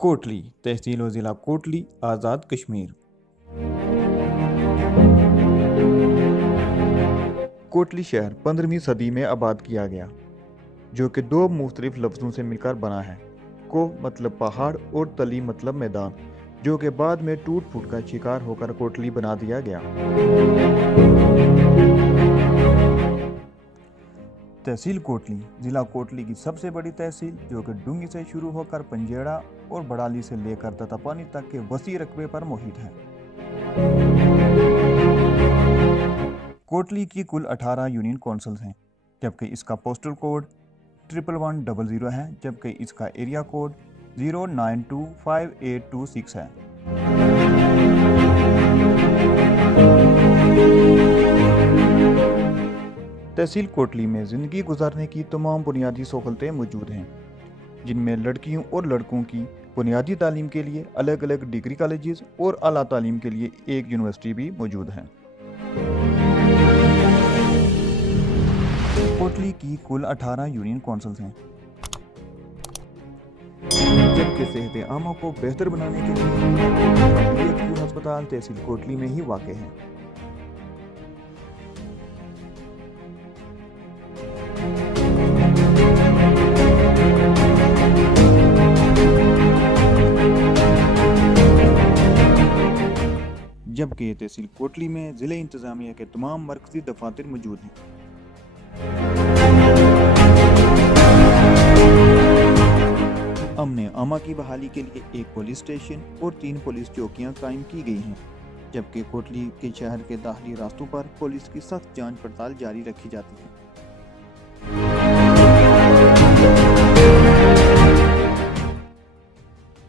कोटली तहसील व ज़िला कोटली, आज़ाद कश्मीर। कोटली शहर 15वीं सदी में आबाद किया गया, जो कि दो मुख्तलिफ लफ्ज़ों से मिलकर बना है। को मतलब पहाड़ और तली मतलब मैदान, जो कि बाद में टूट फूट का शिकार होकर कोटली बना दिया गया। तहसील कोटली ज़िला कोटली की सबसे बड़ी तहसील, जो कि डूंगी से शुरू होकर पंजेड़ा और बड़ाली से लेकर ततापानी तक के वसी रकबे पर मुहित है। कोटली की कुल 18 यूनियन काउंसिल्स हैं, जबकि इसका पोस्टल कोड 11100 है, जबकि इसका एरिया कोड 0925826 है। तहसील कोटली में ज़िंदगी गुजारने की तमाम बुनियादी सहूलतें मौजूद हैं, जिनमें लड़कियों और लड़कों की बुनियादी तालीम के लिए अलग अलग डिग्री कॉलेजेस और आला तालीम के लिए एक यूनिवर्सिटी भी मौजूद है। कोटली की कुल 18 यूनियन काउंसिल्स हैं, जबकि सेहत आमा को बेहतर बनाने के लिए अस्पताल तहसील कोटली में ही वाक़ है। जबकि तहसील कोटली में ज़िले इंतज़ामिया के तमाम मरकज़ी दफातर मौजूद हैं। अमन आमा की बहाली के लिए एक पुलिस स्टेशन और 3 पुलिस चौकियां कायम की गई हैं, जबकि कोटली के शहर के दाखिली रास्तों पर पुलिस की सख्त जांच पड़ताल जारी रखी जाती है।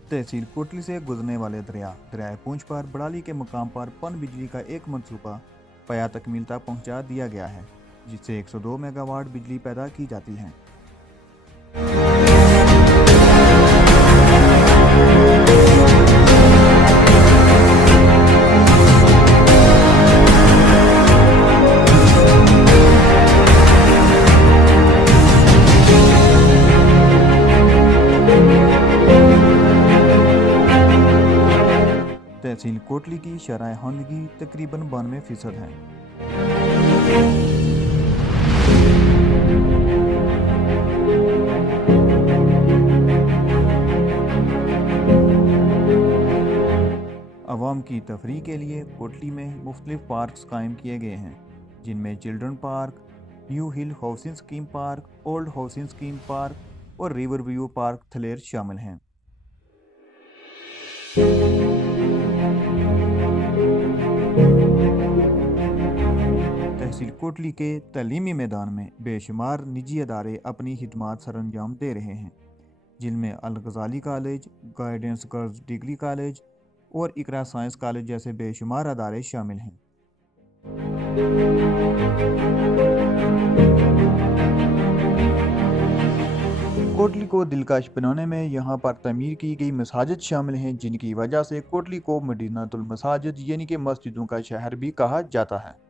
तहसील कोटली से गुजरने वाले दरियाए पूंछ पर बड़ाली के मकाम पर पन बिजली का एक मंसूबा पया तकमील तक पहुंचा दिया गया है, जिससे 102 मेगावाट बिजली पैदा की जाती है। तहसील कोटली की शरह खवानगी तकरीबन 92% है। आवाम की तफरीह के लिए कोटली में मुख्तलिफ पार्क्स कायम किए गए हैं, जिनमें children park, new hill housing scheme park, old housing scheme park और रिवर व्यू पार्क थलेर शामिल हैं। तहसील कोटली के तालीमी मैदान में बेशुमार निजी अदारे अपनी खिदमात सरअंजाम दे रहे हैं, जिनमें Al-Ghazali college, guidance girls degree college और इकरा साइंस कॉलेज जैसे बेशुमार अदारे शामिल हैं। कोटली को दिलकश बनाने में यहाँ पर तमीर की गई मसाजिद शामिल हैं, जिनकी वजह से कोटली को मदीनातुल मसाजिद यानी कि मस्जिदों का शहर भी कहा जाता है।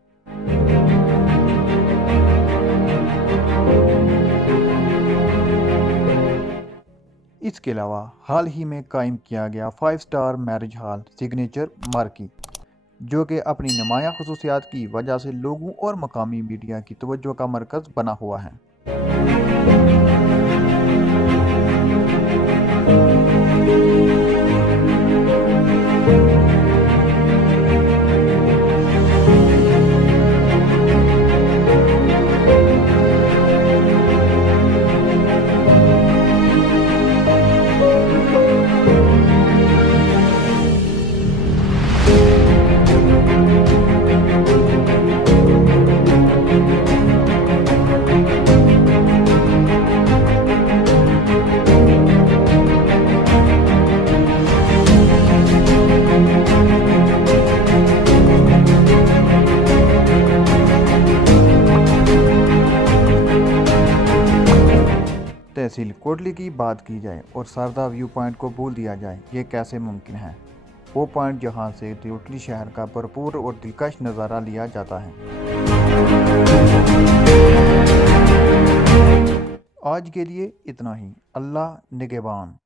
इसके अलावा हाल ही में कायम किया गया 5 star marriage hall signature marquee, जो कि अपनी नुमाया खसूसियात की वजह से लोगों और मकामी मीडिया की तवज्जो का मरकज़ बना हुआ है। तहसील कोटली की बात की जाए और शारदा व्यू पॉइंट को भूल दिया जाए, ये कैसे मुमकिन है। वो पॉइंट जहाँ से त्रिउटली शहर का भरपूर और दिलकश नज़ारा लिया जाता है। आज के लिए इतना ही। अल्लाह निगहबान।